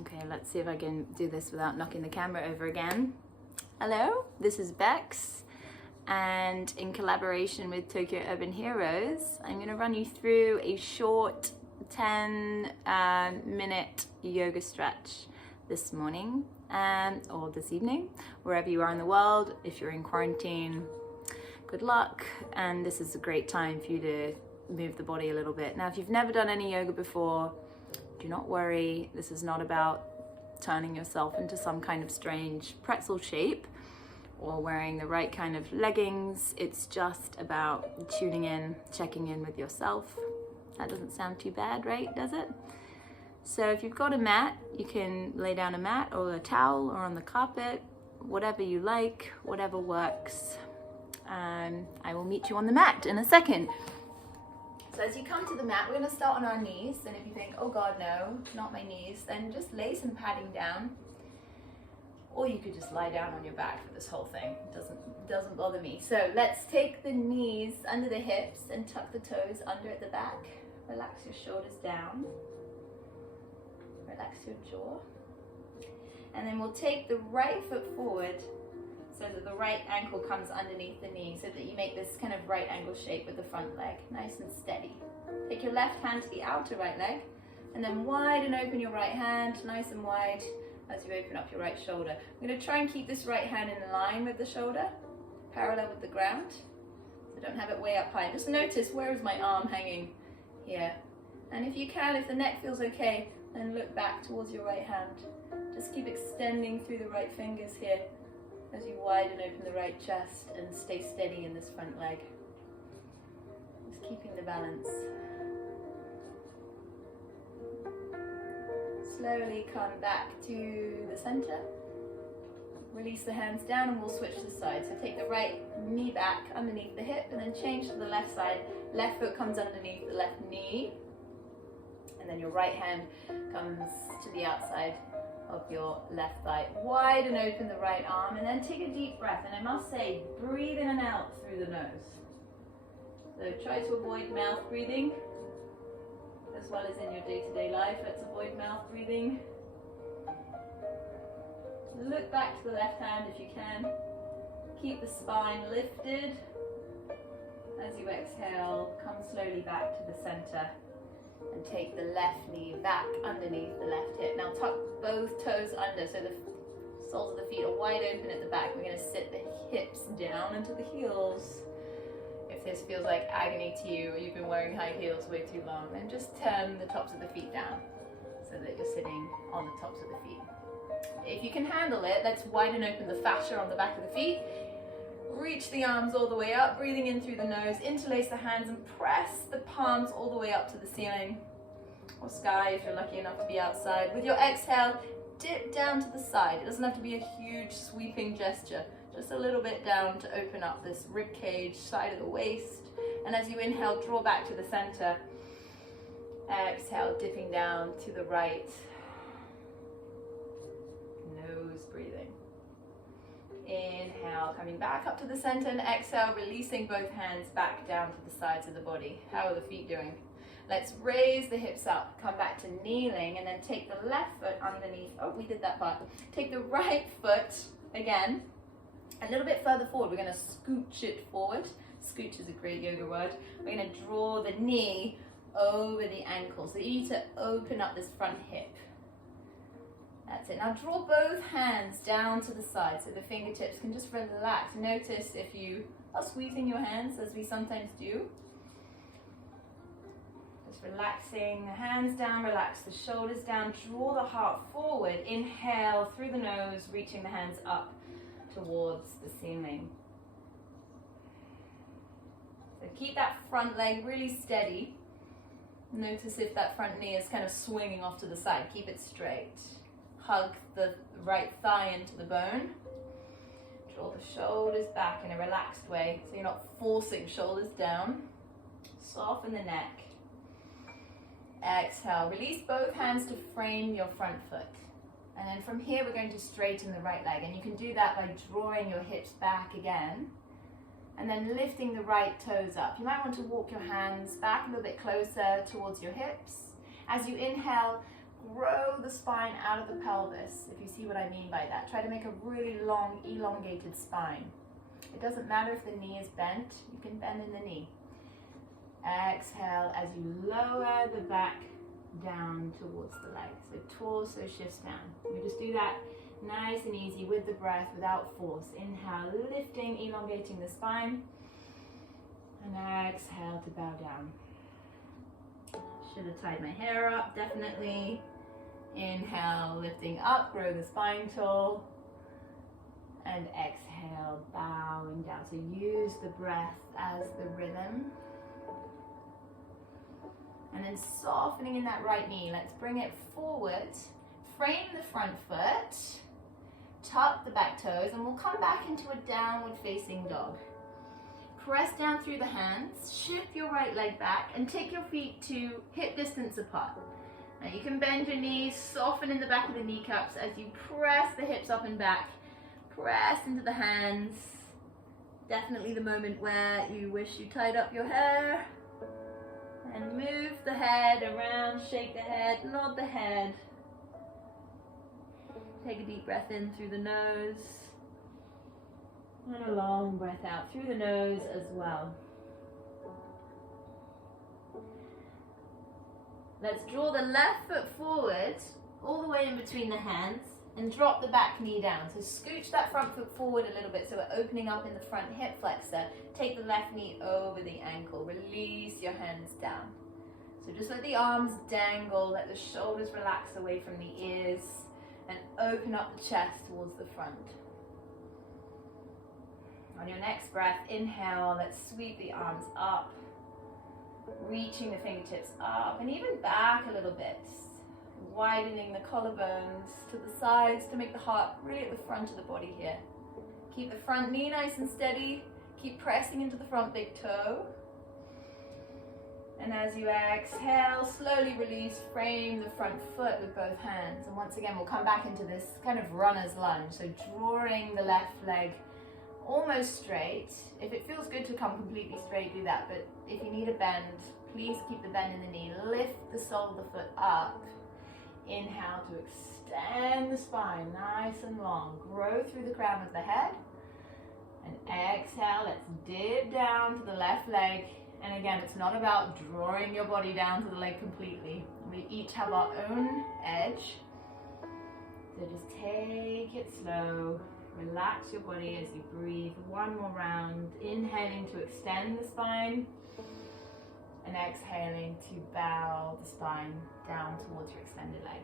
Okay, let's see if I can do this without knocking the camera over again. Hello, this is Bex, and in collaboration with Tokyo Urban Heroes, I'm going to run you through a short 10-minute yoga stretch this morning or this evening, wherever you are in the world. If you're in quarantine, good luck, and this is a great time for you to move the body a little bit. Now, if you've never done any yoga before, do not worry. This is not about turning yourself into some kind of strange pretzel shape or wearing the right kind of leggings. It's just about tuning in, checking in with yourself. That doesn't sound too bad, right? Does it? So if you've got a mat, you can lay down a mat or a towel or on the carpet, whatever you like, whatever works. I will meet you on the mat in a second. So as you come to the mat, we're going to start on our knees, and if you think, oh God, no, not my knees, then just lay some padding down, or you could just lie down on your back for this whole thing. It doesn't bother me. So let's take the knees under the hips and tuck the toes under at the back. Relax your shoulders down. Relax your jaw. And then we'll take the right foot forward so that the right ankle comes underneath the knee, so that you make this kind of right angle shape with the front leg, nice and steady. Take your left hand to the outer right leg, and then widen open your right hand, nice and wide, as you open up your right shoulder. I'm going to try and keep this right hand in line with the shoulder, parallel with the ground, so don't have it way up high. Just notice, where is my arm hanging? Here. And if you can, if the neck feels okay, then look back towards your right hand. Just keep extending through the right fingers here, as you widen open the right chest and stay steady in this front leg. Just keeping the balance. Slowly come back to the center. Release the hands down and we'll switch to side. So take the right knee back underneath the hip and then change to the left side. Left foot comes underneath the left knee. And then your right hand comes to the outside of your left thigh. Widen open the right arm and then take a deep breath. And I must say, breathe in and out through the nose. So try to avoid mouth breathing as well as in your day-to-day life. Let's avoid mouth breathing. Look back to the left hand if you can. Keep the spine lifted. As you exhale, come slowly back to the center. And take the left knee back underneath the left hip. Now tuck both toes under so the soles of the feet are wide open at the back. We're going to sit the hips down into the heels. If this feels like agony to you, or you've been wearing high heels way too long, then just turn the tops of the feet down so that you're sitting on the tops of the feet. If you can handle it, let's widen open the fascia on the back of the feet. Reach the arms all the way up, breathing in through the nose, interlace the hands and press the palms all the way up to the ceiling or sky if you're lucky enough to be outside. With your exhale, dip down to the side. It doesn't have to be a huge sweeping gesture, just a little bit down to open up this rib cage, side of the waist. And as you inhale, draw back to the center. Exhale, dipping down to the right. Nose breathing. Inhale, coming back up to the center, and exhale, releasing both hands back down to the sides of the body. How are the feet doing? Let's raise the hips up, come back to kneeling, and then take the left foot underneath. Oh, we did that part. Take the right foot, again, a little bit further forward. We're going to scooch it forward. Scooch is a great yoga word. We're going to draw the knee over the ankle. So you need to open up this front hip. That's it. Now draw both hands down to the side so the fingertips can just relax. Notice if you are squeezing your hands, as we sometimes do. Just relaxing the hands down, relax the shoulders down, draw the heart forward. Inhale through the nose, reaching the hands up towards the ceiling. So keep that front leg really steady. Notice if that front knee is kind of swinging off to the side. Keep it straight. Hug the right thigh into the bone. Draw the shoulders back in a relaxed way so you're not forcing shoulders down. Soften the neck. Exhale, release both hands to frame your front foot. And then from here we're going to straighten the right leg. And you can do that by drawing your hips back again. And then lifting the right toes up. You might want to walk your hands back a little bit closer towards your hips. As you inhale, grow the spine out of the pelvis, if you see what I mean by that. Try to make a really long, elongated spine. It doesn't matter if the knee is bent, you can bend in the knee. Exhale as you lower the back down towards the leg. So torso shifts down. We just do that nice and easy with the breath, without force. Inhale, lifting, elongating the spine. And exhale to bow down. Should have tied my hair up, definitely. Inhale, lifting up, grow the spine tall. And exhale, bowing down. So use the breath as the rhythm. And then softening in that right knee. Let's bring it forward. Frame the front foot. Tuck the back toes, and we'll come back into a downward facing dog. Press down through the hands, shift your right leg back, and take your feet to hip distance apart. Now you can bend your knees, soften in the back of the kneecaps as you press the hips up and back. Press into the hands. Definitely the moment where you wish you tied up your hair. And move the head around, shake the head, nod the head. Take a deep breath in through the nose. And a long breath out through the nose as well. Let's draw the left foot forward, all the way in between the hands, and drop the back knee down. So scooch that front foot forward a little bit so we're opening up in the front hip flexor. Take the left knee over the ankle. Release your hands down. So just let the arms dangle, let the shoulders relax away from the ears, and open up the chest towards the front. On your next breath, inhale, let's sweep the arms up, reaching the fingertips up and even back a little bit, widening the collarbones to the sides to make the heart really at the front of the body here. Keep the front knee nice and steady, keep pressing into the front big toe. And as you exhale, slowly release, frame the front foot with both hands. And once again, we'll come back into this kind of runner's lunge. So drawing the left leg almost straight. If it feels good to come completely straight, do that. But if you need a bend, please keep the bend in the knee. Lift the sole of the foot up. Inhale to extend the spine nice and long. Grow through the crown of the head. And exhale, let's dip down to the left leg. And again, it's not about drawing your body down to the leg completely. We each have our own edge. So just take it slow. Relax your body as you breathe. One more round. Inhaling to extend the spine. And exhaling to bow the spine down towards your extended leg.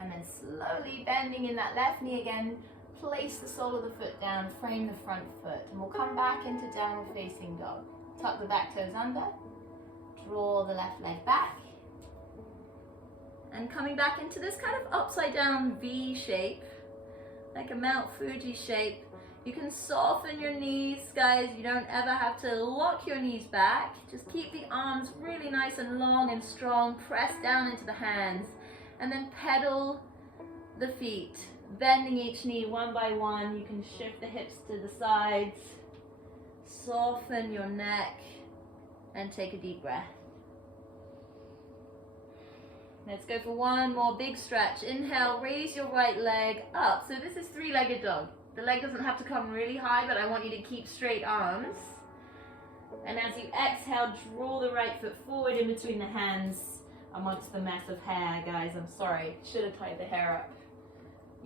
And then slowly bending in that left knee again. Place the sole of the foot down, frame the front foot, and we'll come back into downward facing dog. Tuck the back toes under, draw the left leg back, and coming back into this kind of upside down V shape, like a Mount Fuji shape. You can soften your knees, guys. You don't ever have to lock your knees back. Just keep the arms really nice and long and strong. Press down into the hands, and then pedal the feet. Bending each knee one by one. You can shift the hips to the sides. Soften your neck and take a deep breath. Let's go for one more big stretch. Inhale, raise your right leg up. So this is three-legged dog. The leg doesn't have to come really high, but I want you to keep straight arms. And as you exhale, draw the right foot forward in between the hands amongst the mess of hair, guys. I'm sorry, should have tied the hair up.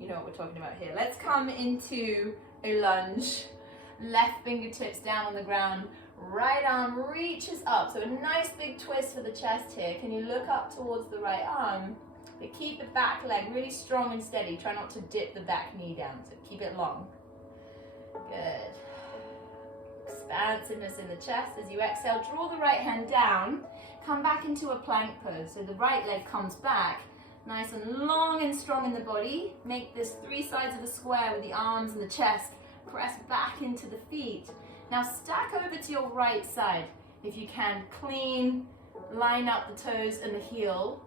You know what we're talking about here. Let's come into a lunge. Left fingertips down on the ground. Right arm reaches up. So a nice big twist for the chest here. Can you look up towards the right arm? But keep the back leg really strong and steady. Try not to dip the back knee down. So keep it long. Good. Expansiveness in the chest. As you exhale, draw the right hand down. Come back into a plank pose. So the right leg comes back. Nice and long and strong in the body. Make this three sides of a square with the arms and the chest. Press back into the feet. Now stack over to your right side. If you can, clean, line up the toes and the heel,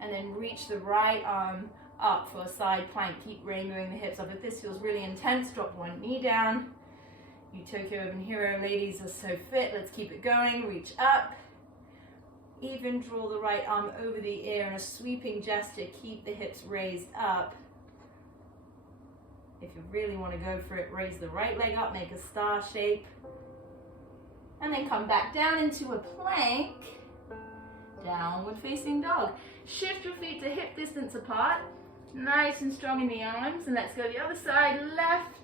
and then reach the right arm up for a side plank. Keep rainbowing the hips up. If this feels really intense, drop one knee down. You Tokyo Urban Hero ladies are so fit. Let's keep it going. Reach up. Even draw the right arm over the ear in a sweeping gesture. Keep the hips raised up. If you really want to go for it, raise the right leg up, make a star shape. And then come back down into a plank. Downward facing dog. Shift your feet to hip distance apart. Nice and strong in the arms. And let's go the other side. Left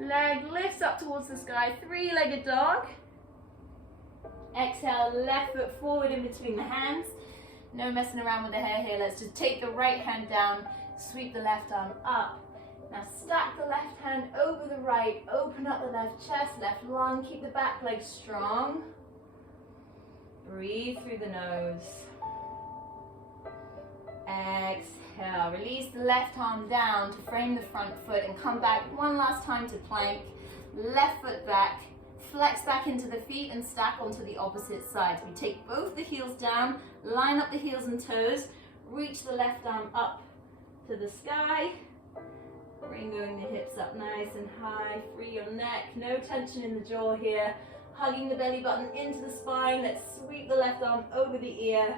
leg lifts up towards the sky. Three-legged dog. Exhale, left foot forward in between the hands. No messing around with the hair here. Let's just take the right hand down, sweep the left arm up. Now stack the left hand over the right, open up the left chest, left lung, keep the back leg strong. Breathe through the nose. Exhale, release the left arm down to frame the front foot and come back one last time to plank. Left foot back, flex back into the feet and stack onto the opposite side. We take both the heels down, line up the heels and toes, reach the left arm up to the sky. Bringing the hips up nice and high, free your neck, no tension in the jaw here. Hugging the belly button into the spine. Let's sweep the left arm over the ear.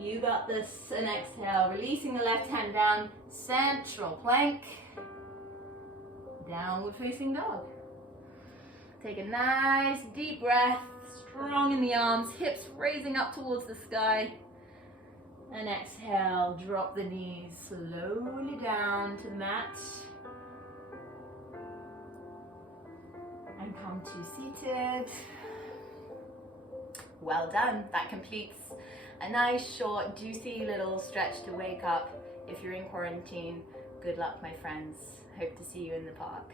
You got this. And exhale, releasing the left hand down, central plank. Downward facing dog. Take a nice deep breath, strong in the arms, hips raising up towards the sky. And exhale, drop the knees slowly down to the mat. And come to seated. Well done. That completes a nice, short, juicy little stretch to wake up if you're in quarantine. Good luck, my friends. Hope to see you in the park.